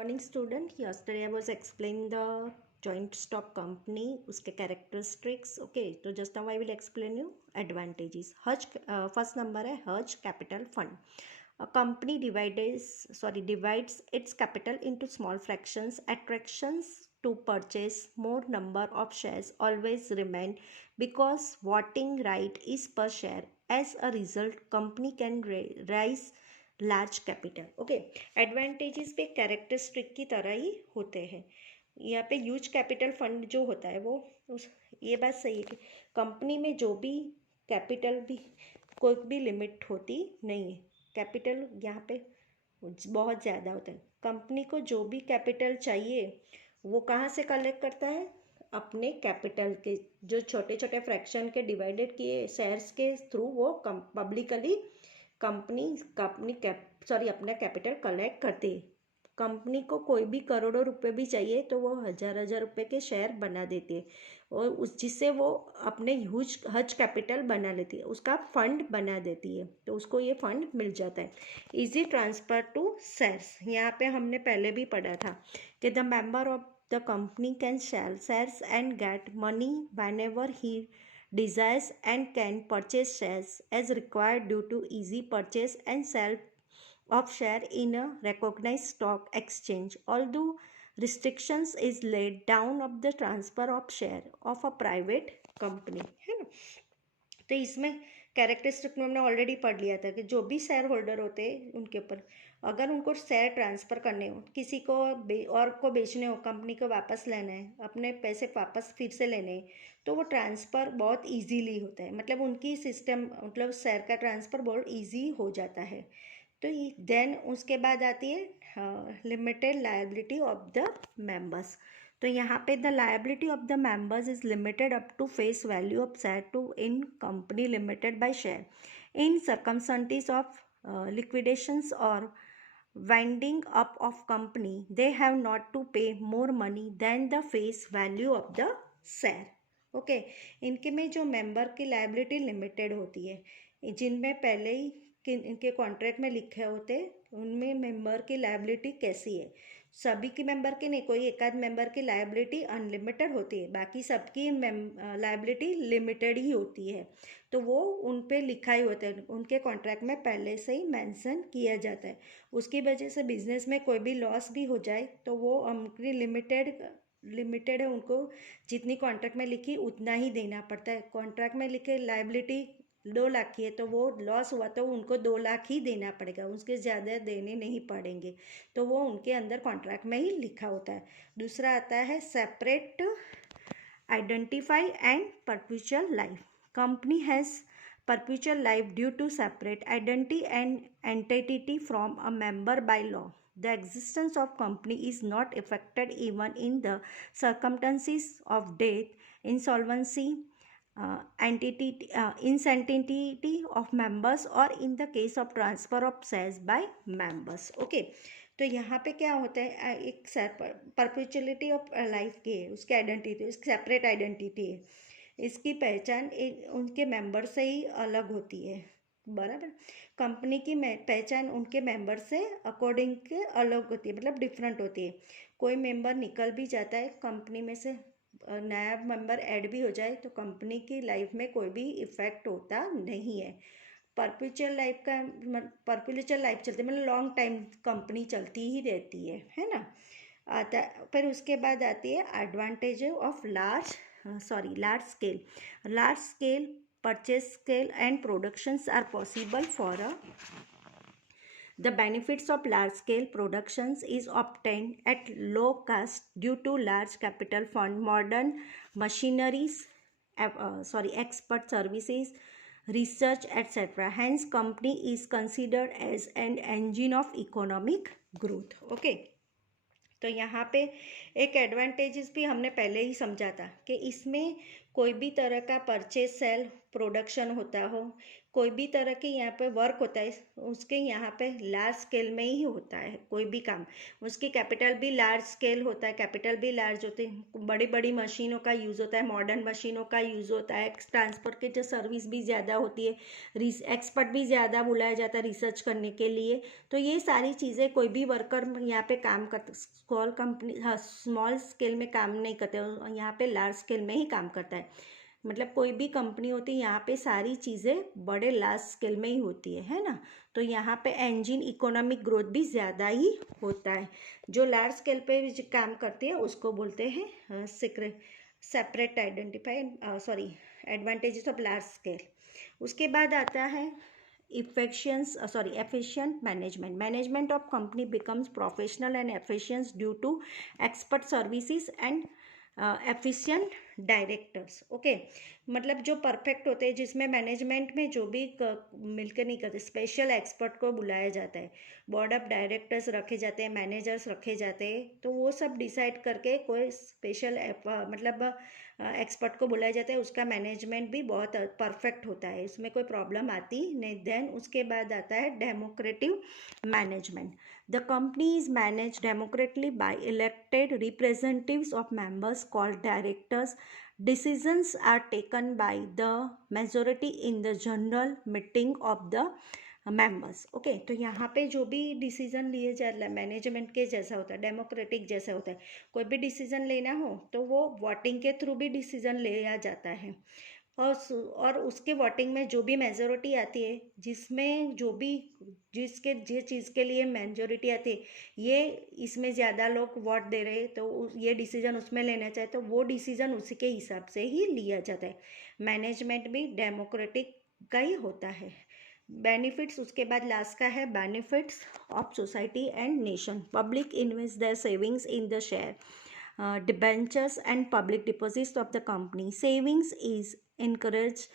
morning student. Yesterday I was explaining the joint stock company, उसके characteristics. Okay, so just now I will explain you advantages. First number है Hutch Capital Fund. A company divides its capital into small fractions. Attractions to purchase more number of shares always remain because voting right is per share. As a result, company can raise large capital. Okay, advantages पे characteristic की तरह ही होते हैं. यहाँ पे huge capital fund जो होता है वो ये बात सही है कि कंपनी में जो भी कैपिटल भी कोई भी लिमिट होती नहीं है. कैपिटल यहाँ पे बहुत ज़्यादा होता है. कंपनी को जो भी कैपिटल चाहिए वो कहाँ से कलेक्ट करता है? अपने कैपिटल के जो छोटे छोटे फ्रैक्शन के डिवाइडेड किए शेयर्स के थ्रू वो पब्लिकली अपना कैपिटल कलेक्ट करती है. कंपनी को कोई भी करोड़ों रुपए भी चाहिए तो वो हजार रुपए के शेयर बना देती है और जिससे वो अपने हज कैपिटल बना लेती है, उसका फंड बना देती है, तो उसको ये फंड मिल जाता है. Easy transfer to shares. यहाँ पे हमने पहले भी पढ़ा था कि the member of the company can sell shares and get money whenever he desires and can purchase shares as required due to easy purchase and sale of share in a recognized stock exchange, although restrictions is laid down of the transfer of share of a private company. है ना. तो इसमें characteristic में हमने already पढ़ लिया था कि जो भी शेयर होल्डर होते हैं उनके ऊपर अगर उनको शेयर ट्रांसफ़र करने हो, किसी को और को बेचने हो, कंपनी को वापस लेना है, अपने पैसे वापस फिर से लेने हैं, तो वो ट्रांसफ़र बहुत इजीली होता है. मतलब उनकी सिस्टम मतलब शेयर का ट्रांसफ़र बहुत इजी हो जाता है. तो देन उसके बाद आती है limited liability of the members. तो यहाँ पे the liability of the members is limited up to face value of share to in company limited by share in circumstances of liquidations और winding up of company. They have not to pay more money than the face value of the share. Okay, इनके में जो member की liability limited होती है, जिनमें पहले ही इनके कॉन्ट्रैक्ट में लिखे होते उनमें मेंबर की लायबिलिटी कैसी है. सभी की मेंबर की नहीं, कोई एक आध मेंबर की लायबिलिटी अनलिमिटेड होती है, बाकी सबकी लायबिलिटी लिमिटेड ही होती है. तो वो उन पे लिखा ही होता है, उनके कॉन्ट्रैक्ट में पहले से ही मेंशन किया जाता है. उसकी वजह से बिजनेस में कोई भी लॉस भी हो जाए तो वो उनकी लिमिटेड है, उनको जितनी कॉन्ट्रैक्ट में लिखी उतना ही देना पड़ता है. कॉन्ट्रैक्ट में लिखे लायबिलिटी 2 लाख की है तो वो लॉस हुआ तो उनको 2 लाख ही देना पड़ेगा, उसके ज़्यादा देने नहीं पड़ेंगे. तो वो उनके अंदर कॉन्ट्रैक्ट में ही लिखा होता है. दूसरा आता है separate identify and perpetual life. Company has perpetual life due to separate identity and entity from a member by law. The existence of company is not affected even in the circumstances of death, insolvency, insanity of members or in the case of transfer of shares by members. Okay, तो यहाँ पे क्या होता है, एक परपेचुअलिटी of life की है, उसकी आइडेंटिटी, उसकी सेपरेट आइडेंटिटी है, इसकी पहचान उनके मेंबर से ही अलग होती है. बराबर. कंपनी की पहचान उनके मेंबर से अकॉर्डिंग के अलग होती है, मतलब डिफरेंट होती है. कोई मेंबर निकल भी जाता है कंपनी में से, नया मेंबर ऐड भी हो जाए तो कंपनी की लाइफ में कोई भी इफ़ेक्ट होता नहीं है. परपेचुअल लाइफ चलती है, मतलब लॉन्ग टाइम कंपनी चलती ही रहती है ना. फिर उसके बाद आती है advantage of large scale purchase scale and productions are possible for the benefits of large scale productions is obtained at low cost due to large capital fund, modern machineries, expert services, research, etc. Hence company is considered as an engine of economic growth. Okay, तो यहाँ पे एक advantages भी हमने पहले ही समझा था कि इसमें कोई भी तरह का परचेज सेल प्रोडक्शन होता हो, कोई भी तरह के यहाँ पे वर्क होता है, उसके यहाँ पे लार्ज स्केल में ही होता है कोई भी काम। उसकी कैपिटल भी लार्ज स्केल होता है, कैपिटल भी लार्ज होते हैं, बड़ी बड़ी मशीनों का यूज़ होता है, मॉडर्न मशीनों का यूज़ होता है, ट्रांसपोर्ट की जो सर्विस भी ज़्यादा होती है, एक्सपर्ट भी ज़्यादा बुलाया जाता है रिसर्च करने के लिए। तो ये सारी चीज़ें कोई भी वर्कर यहाँ पे काम करते, स्मॉल कंपनी, हाँ स्मॉल स्केल में काम नहीं करते, यहाँ पे लार्ज स्केल में ही काम करता है। मतलब कोई भी कंपनी होती है यहाँ पे सारी चीज़ें बड़े लार्ज स्केल में ही होती है ना। तो यहाँ पे इंजन इकोनॉमिक ग्रोथ भी ज़्यादा ही होता है। जो लार्ज स्केल पे काम करती है उसको बोलते हैं separate advantages of large scale. उसके बाद आता है efficient management of company becomes professional and efficient due to expert services and efficient directors. Okay, मतलब जो परफेक्ट होते हैं, जिसमें मैनेजमेंट में जो भी मिलकर नहीं करते, स्पेशल एक्सपर्ट को बुलाया जाता है, बोर्ड ऑफ डायरेक्टर्स रखे जाते हैं, मैनेजर्स रखे जाते हैं, तो वो सब डिसाइड करके कोई स्पेशल मतलब एक्सपर्ट को बुलाया जाता है, उसका मैनेजमेंट भी बहुत परफेक्ट होता है, इसमें कोई प्रॉब्लम आती नहीं। देन उसके बाद आता है democratic management. The company is managed democratically by elected representatives of members called directors. Decisions are taken by the majority in the general meeting of the members. Okay, तो यहाँ पे जो भी डिसीजन लिए जा रहा है मैनेजमेंट के जैसा होता है, डेमोक्रेटिक जैसा होता है। कोई भी डिसीजन लेना हो तो वो वोटिंग के थ्रू भी डिसीजन लिया जाता है, और उसके वोटिंग में जो भी मेजोरिटी आती है, जिसमें जो भी जिस चीज़ के लिए मेजोरिटी आती है, ये इसमें ज़्यादा लोग वोट दे रहे हैं तो ये डिसीजन उसमें लेना चाहे तो वो डिसीजन उसी के हिसाब से ही लिया जाता है। मैनेजमेंट भी डेमोक्रेटिक का ही होता है। बेनिफिट्स, उसके बाद लास्ट का है benefits of society and nation. Public invest their savings in the share debentures and public deposits of the company. Savings is encouraged.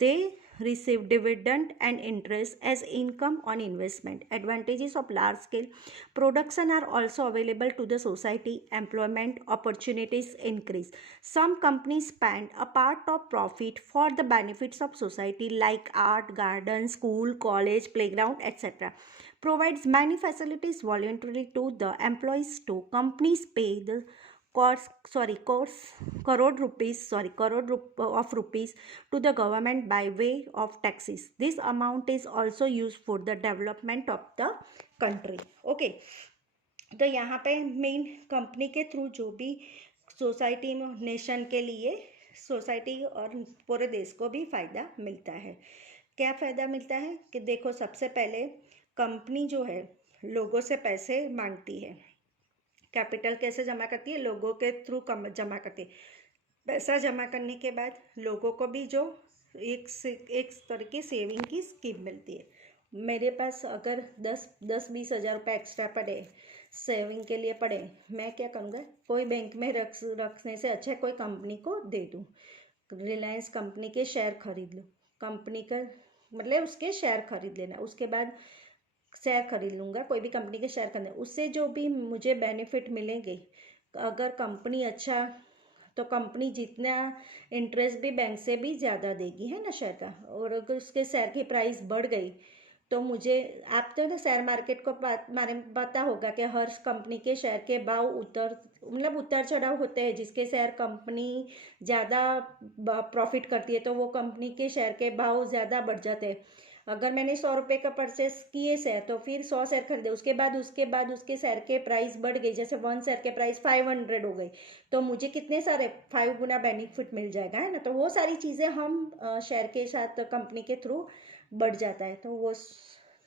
They receive dividend and interest as income on investment. Advantages of large scale production are also available to the society. Employment opportunities increase. Some companies spend a part of profit for the benefits of society like art, garden, school, college, playground, etc. Provides many facilities voluntarily to the employees too. Companies pay the crore of rupees to the government by way of taxes. This amount is also used for the development of the country. Okay, तो यहाँ पे main company के through जो भी society में, nation के लिए, society और पूरे देश को भी फ़ायदा मिलता है। क्या फ़ायदा मिलता है कि देखो, सबसे पहले कंपनी जो है लोगों से पैसे मांगती है। कैपिटल कैसे जमा करती है? लोगों के थ्रू जमा करती है। पैसा जमा करने के बाद लोगों को भी जो एक तरह की सेविंग की स्कीम मिलती है। मेरे पास अगर 10-20 हज़ार रुपये एक्स्ट्रा पड़े, सेविंग के लिए पड़े, मैं क्या करूँगा, कोई बैंक में रखने से अच्छा कोई कंपनी को दे दूँ। रिलायंस कंपनी के शेयर खरीद लो, कंपनी का मतलब उसके शेयर खरीद लेना, उसके बाद शेयर खरीद लूँगा, कोई भी कंपनी के शेयर खरीदना, उससे जो भी मुझे बेनिफिट मिलेंगे, अगर कंपनी अच्छा, तो कंपनी जितना इंटरेस्ट भी बैंक से भी ज़्यादा देगी, है ना, शेयर का। और अगर उसके शेयर की प्राइस बढ़ गई तो मुझे, आप तो ना शेयर मार्केट को बारे में पता होगा कि हर कंपनी के शेयर के भाव उतार चढ़ाव होते हैं। जिसके शेयर कंपनी ज़्यादा प्रॉफिट करती है तो वो कंपनी के शेयर के भाव ज़्यादा बढ़ जाते हैं। अगर मैंने 100 रुपये का परचेस किए शेयर, तो फिर 100 शेयर खरीदे, उसके बाद उसके शेयर के प्राइस बढ़ गई, जैसे 1 शेयर के प्राइस 500 हो गई, तो मुझे कितने सारे 5 गुना बेनिफिट मिल जाएगा, है ना। तो वो सारी चीज़ें हम शेयर के साथ कंपनी के थ्रू बढ़ जाता है। तो वो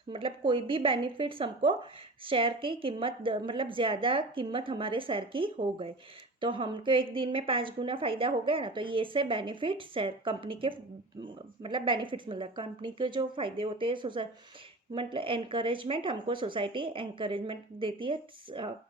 मतलब कोई भी बेनिफिट्स हमको शेयर की कीमत, मतलब ज़्यादा कीमत हमारे शेयर की हो गए तो हमको एक दिन में 5 गुना फ़ायदा हो गया ना। तो ये से बेनिफिट शेयर कंपनी के मतलब बेनिफिट्स मिल रहा है। कंपनी के जो फ़ायदे होते हैं, मतलब एनकरेजमेंट, हमको सोसाइटी एनकरेजमेंट देती है,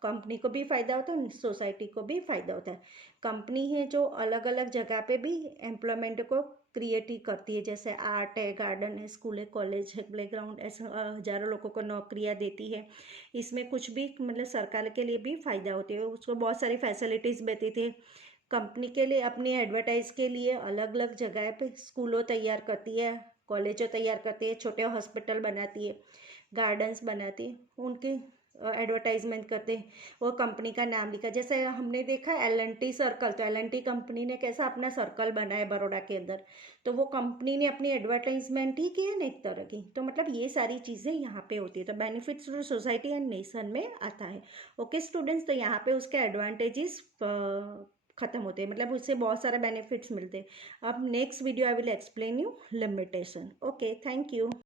कंपनी को भी फ़ायदा होता है, सोसाइटी को भी फ़ायदा होता है। कंपनी है जो अलग अलग जगह पे भी एम्प्लॉयमेंट को क्रिएट ही करती है, जैसे आर्ट है, गार्डन है, स्कूल है, कॉलेज है, प्लेग्राउंड, ऐसे हज़ारों लोगों को नौकरियां देती है। इसमें कुछ भी मतलब सरकार के लिए भी फ़ायदा होती है, उसको बहुत सारी फैसिलिटीज़ देती थी। कंपनी के लिए अपनी एडवर्टाइज के लिए अलग अलग जगह पे स्कूलों तैयार करती है, कॉलेजों तैयार करती है, छोटे हॉस्पिटल बनाती है, गार्डन्स बनाती है, उनकी एडवर्टाइजमेंट करते हैं। वो कंपनी का नाम लिखा, जैसे हमने देखा L&T सर्कल, तो L&T कंपनी ने कैसा अपना सर्कल बनाया बड़ौदा के अंदर, तो वो कंपनी ने अपनी एडवर्टाइजमेंट ही की है ना एक तरह की। तो मतलब ये सारी चीज़ें यहाँ पे होती है, तो benefits to society and nation में आता है। ओके स्टूडेंट्स, तो यहाँ पे उसके एडवांटेजेस ख़त्म होते हैं, मतलब उससे बहुत सारे बेनिफिट्स मिलते हैं। अब next video I will explain you limitation. Okay, thank you.